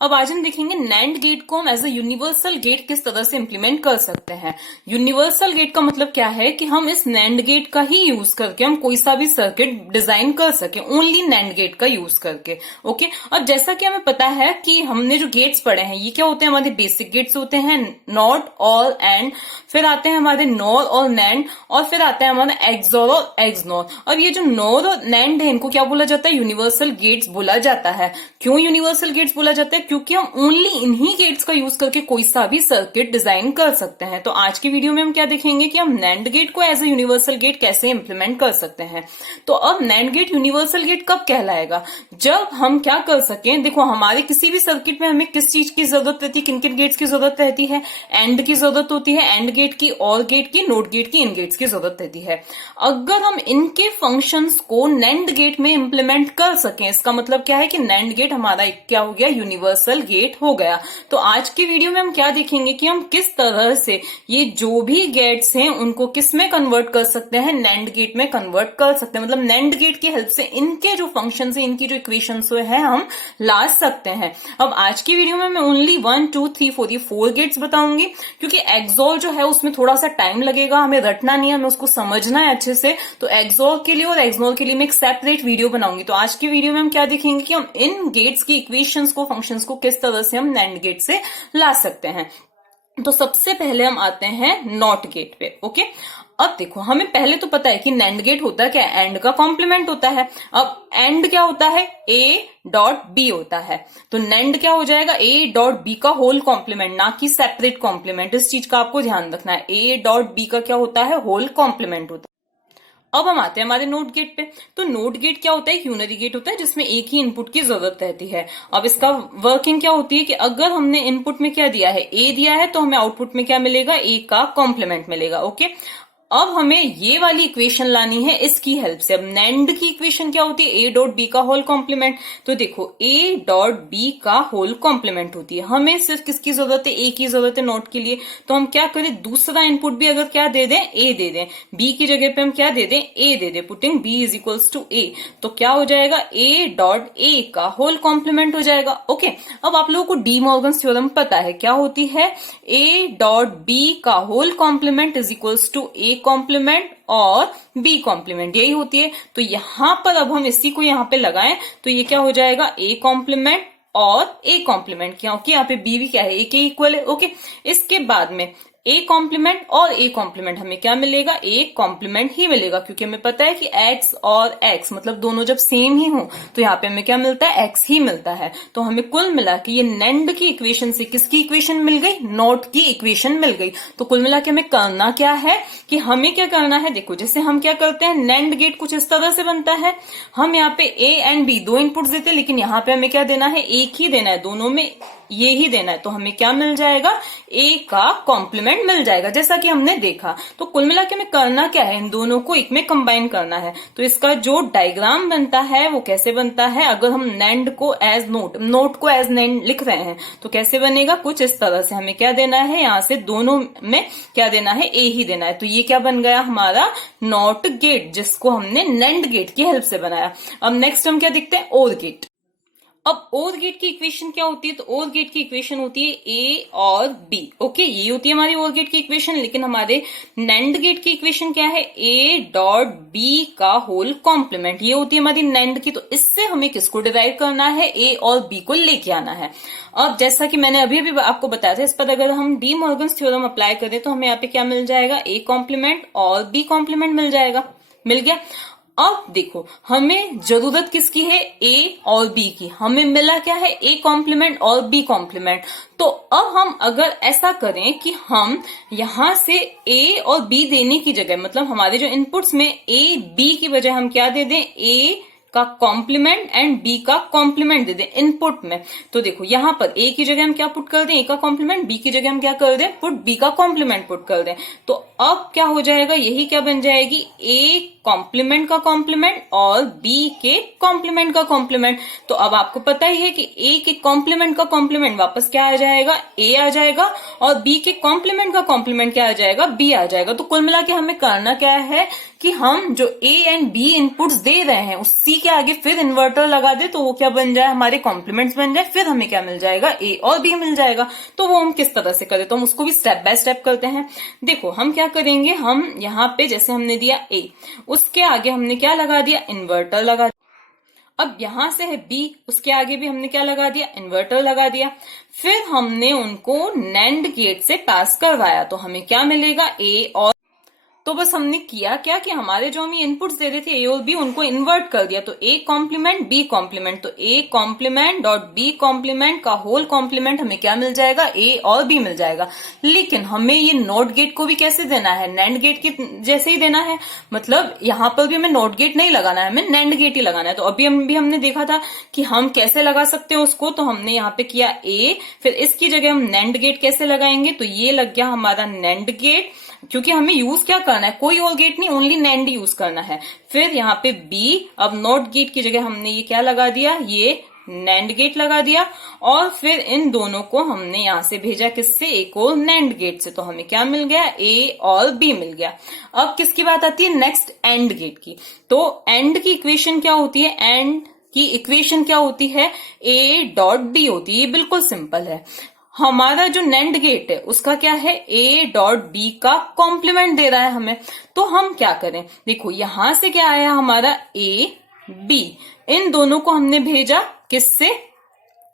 अब आज हम देखेंगे नैंड गेट को हम एज अ यूनिवर्सल गेट किस तरह से इंप्लीमेंट कर सकते हैं। यूनिवर्सल गेट का मतलब क्या है कि हम इस नैंड गेट का ही यूज करके हम कोई सा भी सर्किट डिजाइन कर सके, ओनली नैंड गेट का यूज करके। ओके, अब जैसा कि हमें पता है कि हमने जो गेट्स पढ़े हैं ये क्या होते हैं, हमारे बेसिक गेट्स होते हैं, नॉट, ऑर, एंड, फिर आते हैं हमारे नॉर और नैंड, और फिर आता है हमारा एक्सॉर और एक्सनॉर। अब ये जो नॉर और नैंड है इनको क्या बोला जाता है, यूनिवर्सल गेट्स बोला जाता है। क्यों यूनिवर्सल गेट्स बोला जाता है, क्योंकि हम ओनली इन्हीं गेट्स का यूज करके कोई सा भी सर्किट डिजाइन कर सकते हैं। तो आज की वीडियो में हम क्या देखेंगे कि हम नैंड गेट को एज ए यूनिवर्सल गेट कैसे इंप्लीमेंट कर सकते हैं। तो अब नैंड गेट यूनिवर्सल गेट कब कहलाएगा, जब हम क्या कर सकें, देखो हमारे किसी भी सर्किट में हमें किस चीज की जरूरत रहती है, किन किन गेट्स की जरूरत रहती है, एंड की जरूरत होती है, एंड गेट की, और गेट की, नोट गेट की, इन गेट्स की जरूरत रहती है। अगर हम इनके फंक्शंस को नैंड गेट में इंप्लीमेंट कर सकें, इसका मतलब क्या है कि नैंड गेट हमारा क्या हो गया, यूनिवर्सल गेट हो गया। तो आज की वीडियो में हम क्या देखेंगे कि हम किस तरह से ये जो भी गेट्स हैं उनको किस में कन्वर्ट कर सकते हैं, नैंड गेट में कन्वर्ट कर सकते हैं। मतलब नैंड गेट की हेल्प से इनके जो फंक्शन है, इनकी जो इक्वेशंस है हम ला सकते हैं। अब आज की वीडियो में मैं ओनली 1 2 3 4 ये 4 गेट्स बताऊंगी, क्योंकि एक्सॉर जो है उसमें थोड़ा सा टाइम लगेगा, हमें रटना नहीं है, हमें उसको समझना है अच्छे से। तो एक्सॉर के लिए और एक्सनॉर के लिए मैं एक सेपरेट वीडियो बनाऊंगी। तो आज की वीडियो में हम क्या देखेंगे कि हम इन गेट्स की इक्वेशंस को, फंक्शंस को किस तरह से हम नैंड गेट से ला सकते हैं। तो सबसे पहले हम आते हैं नॉट गेट पे। ओके, अब देखो हमें पहले तो पता है कि नैंड गेट होता क्या है, एंड का कॉम्प्लीमेंट होता है। अब एंड क्या होता है, ए डॉट बी होता है। तो नैंड क्या हो जाएगा, ए डॉट बी का होल कॉम्प्लीमेंट, ना कि सेपरेट कॉम्प्लीमेंट। इस चीज का आपको ध्यान रखना है, ए डॉट बी का क्या होता है, होल कॉम्प्लीमेंट होता है। अब हम आते हैं हमारे नोट गेट पे। तो नोट गेट क्या होता है, एक यूनरी गेट होता है जिसमें एक ही इनपुट की जरूरत रहती है। अब इसका वर्किंग क्या होती है कि अगर हमने इनपुट में क्या दिया है, ए दिया है, तो हमें आउटपुट में क्या मिलेगा, ए का कॉम्प्लीमेंट मिलेगा। ओके, अब हमें ये वाली इक्वेशन लानी है इसकी हेल्प से। अब नैंड की इक्वेशन क्या होती है, ए डॉट बी का होल कॉम्प्लीमेंट। तो देखो ए डॉट बी का होल कॉम्प्लीमेंट होती है। हमें सिर्फ किसकी जरूरत है, ए की जरूरत है नॉट के लिए। तो हम क्या करें, दूसरा इनपुट भी अगर क्या दे दें, ए दे दें, बी की जगह पे हम क्या दे दें, ए दे दें, putting B is equals to A. तो क्या हो जाएगा, ए डॉट ए का होल कॉम्प्लीमेंट हो जाएगा। ओके, अब आप लोगों को डी मॉर्गन्स थ्योरम पता है, क्या होती है, ए डॉट बी का whole complement is equals to A complement और बी कॉम्प्लीमेंट, यही होती है। तो यहां पर अब हम इसी को यहां पे लगाएं तो ये क्या हो जाएगा, ए कॉम्प्लीमेंट और ए कॉम्प्लीमेंट, क्योंकि यहाँ पे बी भी क्या है, ए के इक्वल है। ओके, इसके बाद में ए कॉम्प्लीमेंट और ए कॉम्प्लीमेंट हमें क्या मिलेगा, ए कॉम्प्लीमेंट ही मिलेगा, क्योंकि हमें पता है कि एक्स और एक्स मतलब दोनों जब सेम ही हो तो यहाँ पे हमें क्या मिलता है, एक्स ही मिलता है। तो हमें कुल मिला के ये नैंड की इक्वेशन से किसकी इक्वेशन मिल गई, नॉट की इक्वेशन मिल गई। तो कुल मिला के हमें करना क्या है कि हमें क्या करना है, देखो जैसे हम क्या करते हैं, नैंड गेट कुछ इस तरह से बनता है। हम यहाँ पे ए एंड बी दो इनपुट देते हैं, लेकिन यहाँ पे हमें क्या देना है, एक ही देना है, दोनों में ये ही देना है। तो हमें क्या मिल जाएगा, ए का कॉम्प्लीमेंट मिल जाएगा, जैसा कि हमने देखा। तो कुल मिला के हमें करना क्या है, इन दोनों को एक में कंबाइन करना है। तो इसका जो डायग्राम बनता है वो कैसे बनता है, अगर हम नैंड को एज नोट, नोट को एज नैंड लिख रहे हैं तो कैसे बनेगा, कुछ इस तरह से। हमें क्या देना है, यहां से दोनों में क्या देना है, ए ही देना है। तो ये क्या बन गया हमारा नॉट गेट, जिसको हमने नैंड गेट की हेल्प से बनाया। अब नेक्स्ट हम क्या देखते हैं, ओर गेट। अब ओर गेट की इक्वेशन क्या होती है, तो ओर गेट की इक्वेशन होती है ए और बी। ओके, ये होती है हमारी ओर गेट की इक्वेशन, लेकिन हमारे नैंड गेट की इक्वेशन क्या है, ए डॉट बी का होल कॉम्प्लीमेंट, ये होती है हमारी नैंड की। तो इससे हमें किसको डिराइव करना है, ए और बी को लेके आना है। अब जैसा कि मैंने अभी अभी आपको बताया था, इस पर अगर हम डी मॉर्गन्स थ्योरम अप्लाई करें तो हमें यहाँ पे क्या मिल जाएगा, ए कॉम्प्लीमेंट और बी कॉम्प्लीमेंट मिल जाएगा, मिल गया। अब देखो हमें जरूरत किसकी है, ए और बी की। हमें मिला क्या है, ए कॉम्प्लीमेंट और बी कॉम्प्लीमेंट। तो अब हम अगर ऐसा करें कि हम यहां से ए और बी देने की जगह, मतलब हमारे जो इनपुट्स में ए बी की बजाय हम क्या दे दें, ए का कॉम्प्लीमेंट एंड बी का कॉम्प्लीमेंट दे दें इनपुट में। तो देखो यहां पर ए की जगह हम क्या पुट कर दें, ए का कॉम्प्लीमेंट, बी की जगह हम क्या कर दें, पुट बी का कॉम्प्लीमेंट पुट कर दें। तो अब क्या हो जाएगा, यही क्या बन जाएगी, ए कॉम्प्लीमेंट का कॉम्प्लीमेंट और बी के कॉम्प्लीमेंट का कॉम्प्लीमेंट। तो अब आपको पता ही है कि ए के कॉम्प्लीमेंट का कॉम्प्लीमेंट वापस क्या आ जाएगा, ए आ जाएगा, और बी के कॉम्प्लीमेंट का कॉम्प्लीमेंट क्या आ जाएगा, बी आ जाएगा। तो कुल मिला के हमें करना क्या है कि हम जो A एंड B इनपुट्स दे रहे हैं उस C के आगे फिर इन्वर्टर लगा दे तो वो क्या बन जाए, हमारे कॉम्प्लीमेंट्स बन जाए, फिर हमें क्या मिल जाएगा, A और B मिल जाएगा। तो वो हम किस तरह से करें, तो हम उसको भी स्टेप बाय स्टेप करते हैं। देखो हम क्या करेंगे, हम यहाँ पे जैसे हमने दिया A, उसके आगे हमने क्या लगा दिया, इन्वर्टर लगा। अब यहां से है B, उसके आगे भी हमने क्या लगा दिया, इन्वर्टर लगा दिया। फिर हमने उनको नैंड गेट से पास करवाया तो हमें क्या मिलेगा, A और तो बस हमने किया क्या कि हमारे जो हम इनपुट्स दे रहे थे A और B, उनको इन्वर्ट कर दिया। तो A कॉम्प्लीमेंट B कॉम्प्लीमेंट, तो A complement dot B complement का होल कॉम्प्लीमेंट हमें क्या मिल जाएगा, A और B मिल जाएगा। लेकिन हमें ये नॉट गेट को भी कैसे देना है, नैंड गेट के जैसे ही देना है। मतलब यहां पर भी हमें नॉट गेट नहीं लगाना है, हमें नैंड गेट ही लगाना है। तो अभी हमने देखा था कि हम कैसे लगा सकते हैं उसको। तो हमने यहाँ पे किया A, फिर इसकी जगह हम नैंड गेट कैसे लगाएंगे, तो ये लग गया हमारा नैंड गेट, क्योंकि हमें यूज क्या करना है, कोई और गेट नहीं, ओनली नैंड यूज करना है। फिर यहाँ पे B, अब नॉट गेट की जगह हमने ये क्या लगा दिया, ये नैंड गेट लगा दिया। और फिर इन दोनों को हमने यहां से भेजा किससे, एक और नैंड गेट से। तो हमें क्या मिल गया, A और B मिल गया। अब किसकी बात आती है, नेक्स्ट एंड गेट की। तो एंड की इक्वेशन क्या होती है, एंड की इक्वेशन क्या होती है, A डॉट B होती है। ये बिल्कुल सिंपल है। हमारा जो नैंड गेट है उसका क्या है, A डॉट B का कॉम्प्लीमेंट दे रहा है हमें। तो हम क्या करें, देखो यहां से क्या आया हमारा, A B, इन दोनों को हमने भेजा किससे,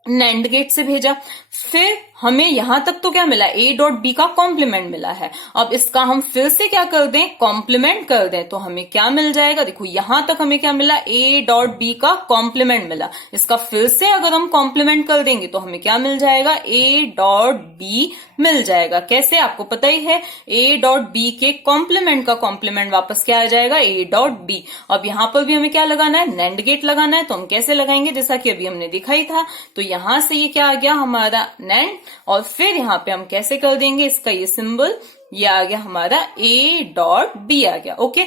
नैंड गेट से भेजा। फिर हमें यहां तक तो क्या मिला, A डॉट B का कॉम्प्लीमेंट मिला है। अब इसका हम फिर से क्या कर दें, कॉम्प्लीमेंट कर दें, तो हमें क्या मिल जाएगा, देखो यहां तक हमें क्या मिला, A डॉट B का कॉम्प्लीमेंट मिला। इसका फिर से अगर हम कॉम्प्लीमेंट कर देंगे तो हमें क्या मिल जाएगा, A डॉट B मिल जाएगा। कैसे, आपको पता ही है, A डॉट B के कॉम्प्लीमेंट का कॉम्प्लीमेंट वापस क्या आ जाएगा, A डॉट B। अब यहां पर भी हमें क्या लगाना है, नैंड गेट लगाना है। तो हम कैसे लगाएंगे, जैसा कि अभी हमने देखा ही था। तो यहां से ये क्या आ गया हमारा नैंड, और फिर यहाँ पे हम कैसे कर देंगे, इसका ये सिंबल, ये आ गया हमारा A डॉट B आ गया। ओके,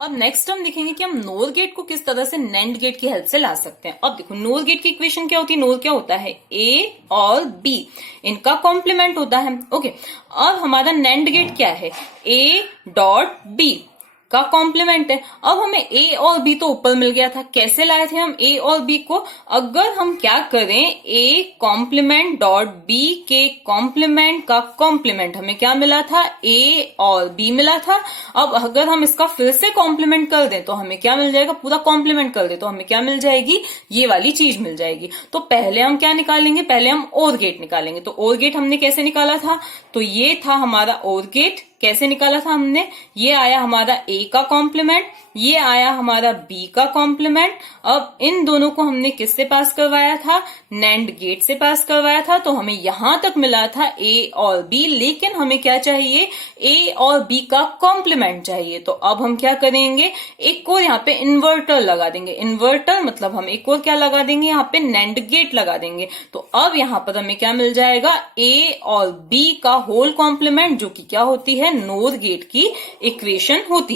अब नेक्स्ट हम देखेंगे कि हम नोर गेट को किस तरह से नैंड गेट की हेल्प से ला सकते हैं। अब देखो नोर गेट की इक्वेशन क्या होती है, नोर क्या होता है, A और B, इनका कॉम्प्लीमेंट होता है। ओके, अब हमारा नैंड गेट क्या है, A डॉट B का कॉम्प्लीमेंट है। अब हमें A और B तो ऊपर मिल गया था, कैसे लाए थे हम A और B को, अगर हम क्या करें, A कॉम्प्लीमेंट डॉट B के कॉम्प्लीमेंट का कॉम्प्लीमेंट हमें क्या मिला था, A और B मिला था। अब अगर हम इसका फिर से कॉम्प्लीमेंट कर दें तो हमें क्या मिल जाएगा, पूरा कॉम्प्लीमेंट कर दे तो हमें क्या मिल जाएगी, ये वाली चीज मिल जाएगी। तो पहले हम क्या निकालेंगे, पहले हम और गेट निकालेंगे। तो और गेट हमने कैसे निकाला था, तो ये था हमारा और गेट। कैसे निकाला था हमने, ये आया हमारा A का कॉम्प्लीमेंट, ये आया हमारा B का कॉम्प्लीमेंट। अब इन दोनों को हमने किससे पास करवाया था, नैंड गेट से पास करवाया था। तो हमें यहां तक मिला था A और B, लेकिन हमें क्या चाहिए, A और B का कॉम्प्लीमेंट चाहिए। तो अब हम क्या करेंगे, एक और यहाँ पे इन्वर्टर लगा देंगे। इन्वर्टर मतलब हम एक और क्या लगा देंगे, यहाँ पे नैंड गेट लगा देंगे। तो अब यहाँ पर हमें क्या मिल जाएगा, A और B का होल कॉम्प्लीमेंट, जो कि क्या होती है, नोर गेट की इक्वेशन होती है।